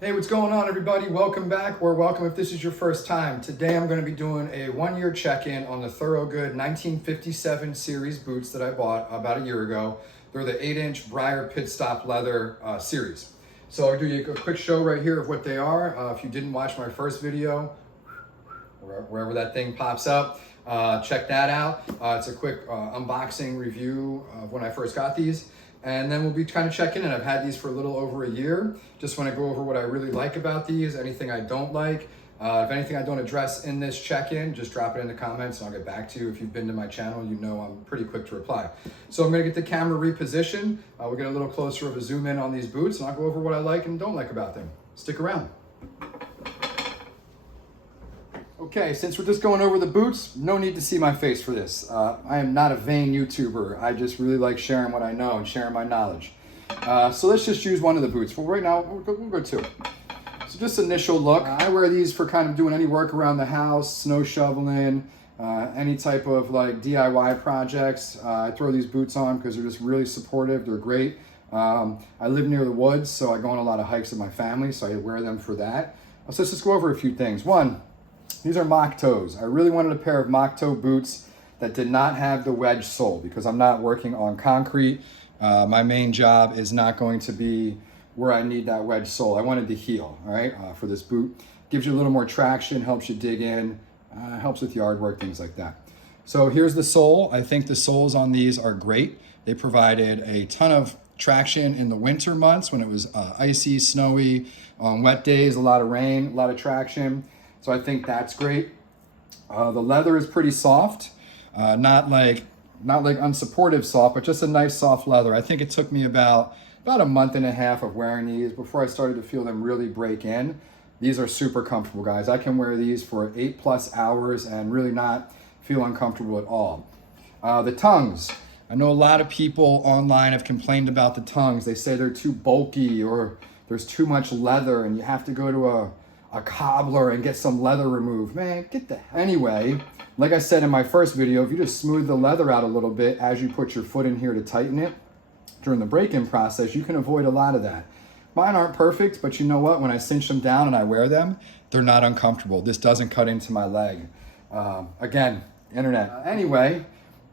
Hey, what's going on, everybody? Welcome back, or welcome if this is your first time. Today I'm going to be doing a one-year check-in on the Thorogood 1957 series boots that I bought about a year ago. They're the 8-inch Briar Pitstop leather series. So I'll do you a quick show right here of what they are. If you didn't watch my first video, wherever that thing pops up, check that out. It's a quick unboxing review of when I first got these. And then we'll be kind of checking in. I've had these for a little over a year. Just want to go over what I really like about these, anything I don't like. If anything I don't address in this check-in, just drop it in the comments and I'll get back to you. If you've been to my channel, you know I'm pretty quick to reply. So I'm going to get the camera repositioned. We'll get a little closer of a zoom in on these boots and I'll go over what I like and don't like about them. Stick around. Okay, since we're just going over the boots, no need to see my face for this. I am not a vain YouTuber. I just really like sharing what I know and sharing my knowledge. So let's just use one of the boots. Well, right now, we'll go two. So just initial look. I wear these for kind of doing any work around the house, snow shoveling, any type of like DIY projects. I throw these boots on because they're just really supportive. They're great. I live near the woods, so I go on a lot of hikes with my family, so I wear them for that. So let's just go over a few things. One, these are mock toes. I really wanted a pair of mock toe boots that did not have the wedge sole because I'm not working on concrete. My main job is not going to be where I need that wedge sole. I wanted the heel, all right, for this boot. Gives you a little more traction, helps you dig in, helps with yard work, things like that. So here's the sole. I think the soles on these are great. They provided a ton of traction in the winter months when it was icy, snowy, on wet days, a lot of rain, a lot of traction. So I think that's great. The leather is pretty soft, not like unsupportive soft, but just a nice soft leather. I think it took me about a month and a half of wearing these before I started to feel them really break in. These are super comfortable, guys. I can wear these for 8+ hours and really not feel uncomfortable at all. The tongues. I know a lot of people online have complained about the tongues. They say they're too bulky or there's too much leather and you have to go to a cobbler and get some leather removed. Man, anyway, like I said in my first video, if you just smooth the leather out a little bit as you put your foot in here to tighten it during the break-in process, you can avoid a lot of that. Mine aren't perfect, but you know what? When I cinch them down and I wear them, they're not uncomfortable. This doesn't cut into my leg. Again, internet. Anyway,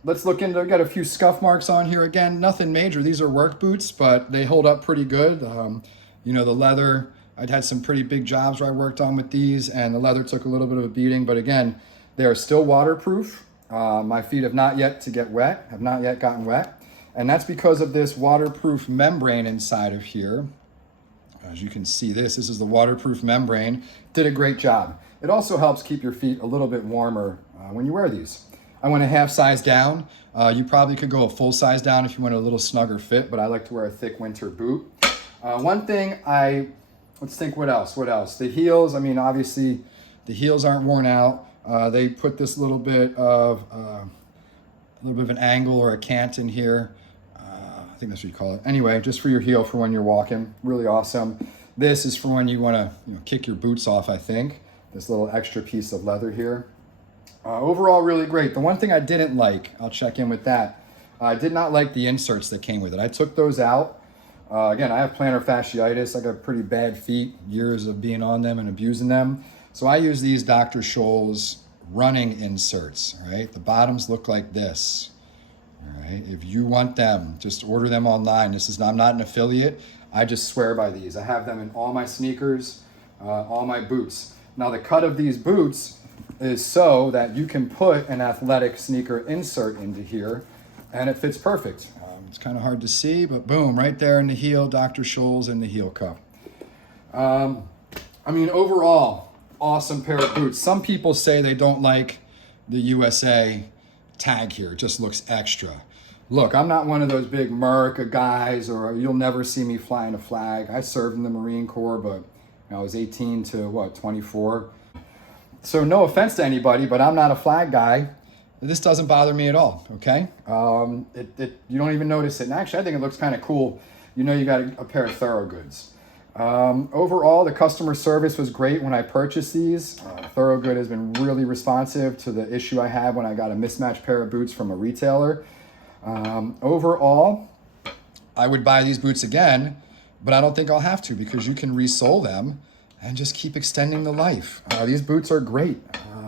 let's look into, I've got a few scuff marks on here. Again, nothing major. These are work boots, but they hold up pretty good. You know, the leather, I'd had some pretty big jobs where I worked on with these and the leather took a little bit of a beating, but again, they are still waterproof. My feet have not yet gotten wet. And that's because of this waterproof membrane inside of here. As you can see, this is the waterproof membrane. Did a great job. It also helps keep your feet a little bit warmer when you wear these. I went a half size down. You probably could go a full size down if you want a little snugger fit, but I like to wear a thick winter boot. One thing let's think what else. The heels, I mean, obviously the heels aren't worn out. They put this little bit of an angle or a cant in here. I think that's what you call it. Anyway, just for your heel for when you're walking. Really awesome. This is for when you want to kick your boots off, I think. This little extra piece of leather here. Overall, really great. The one thing I didn't like, I'll check in with that. I did not like the inserts that came with it. I took those out. Again, I have plantar fasciitis. I got pretty bad feet, years of being on them and abusing them. So I use these Dr. Scholl's running inserts, all right? The bottoms look like this, all right? If you want them, just order them online. I'm not an affiliate. I just swear by these. I have them in all my sneakers, all my boots. Now the cut of these boots is so that you can put an athletic sneaker insert into here and it fits perfect. It's kind of hard to see, but boom, right there in the heel, Dr. Scholl's in the heel cup. I mean, overall, awesome pair of boots. Some people say they don't like the USA tag here. It just looks extra. Look, I'm not one of those big America guys, or you'll never see me flying a flag. I served in the Marine Corps, but I was 18 to 24. So no offense to anybody, but I'm not a flag guy. This doesn't bother me at all, okay? You don't even notice it. And actually, I think it looks kind of cool. You know you got a pair of Thorogoods. Overall, the customer service was great when I purchased these. Thorogood has been really responsive to the issue I had when I got a mismatched pair of boots from a retailer. Overall, I would buy these boots again but I don't think I'll have to because you can resole them and just keep extending the life. These boots are great.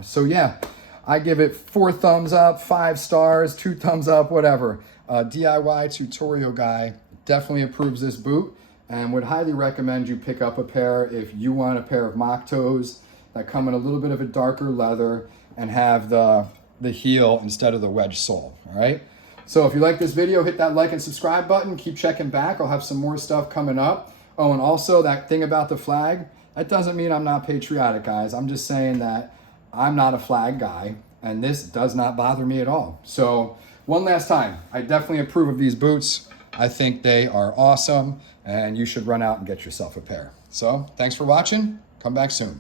So yeah, I give it 4 thumbs up, 5 stars, 2 thumbs up, whatever. DIY tutorial guy definitely approves this boot and would highly recommend you pick up a pair if you want a pair of mock toes that come in a little bit of a darker leather and have the heel instead of the wedge sole, all right? So if you like this video, hit that like and subscribe button. Keep checking back. I'll have some more stuff coming up. Oh, and also that thing about the flag, that doesn't mean I'm not patriotic, guys. I'm just saying that I'm not a flag guy, and this does not bother me at all. So one last time, I definitely approve of these boots. I think they are awesome, and you should run out and get yourself a pair. So thanks for watching. Come back soon.